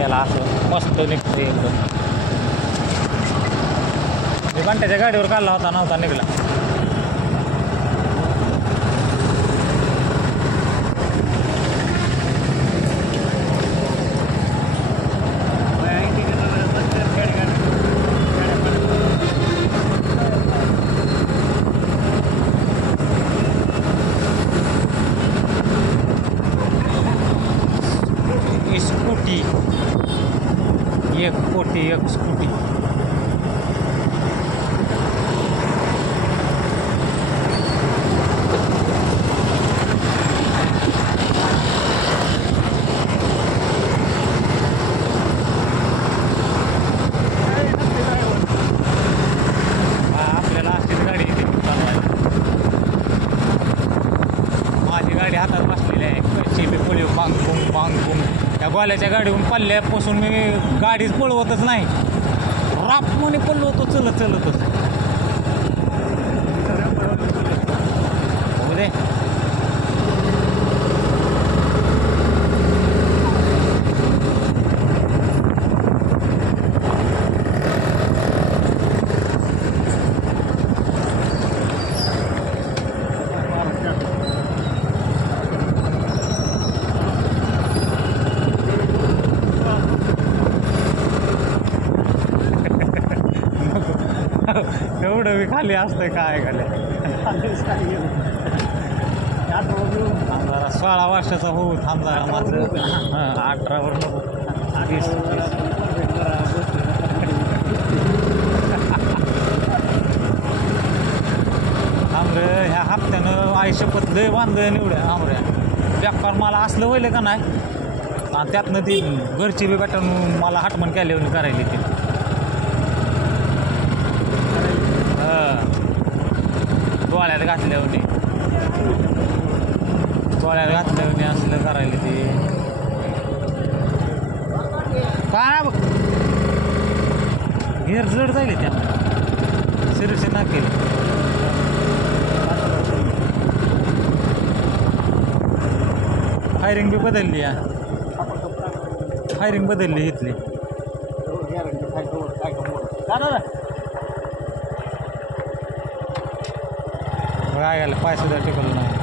आपल्याला असं मस्त निघतं एकदम. मी घंट्याच्या गाडीवर काढला होता नव्हता निघला. स्कूटी 1 कोटी 1 स्कूटी. आपल्याला अशीच गाडी इथे चालवायला. माझी गाडी हातात बसलेली आहे. कशी बी पळी बांग बुंग बांग बुंग. त्या गोल्याच्या गाडीहून पल्ल्यापासून मी गाडीच पळवतच नाही. राप म्हणे पळवतो चलत चलतच. हो दे. एवढं बी खाली असतंय काय खाली. जरा 16 वर्षाचा होऊ थांब जरा माझं. 18वर नको 20. आमरे ह्या हप्त्यानं आयुष्यपत लय बांधलं निवड्या आमऱ्या. बेकार मला असलं होईल का नाही. आणि त्यातनं ती घरची बी गाठून मला हटमन केल्यावर करायला ती. डोळ्यात घातल्यावर असलं करायला ते काय बघ. घेर जड जाईल त्या सिरियस ना केली. फायरिंग बी बदलली. फायरिंग बदलली इथली. काय घाल पाय सुद्धा टिकवलं नाही.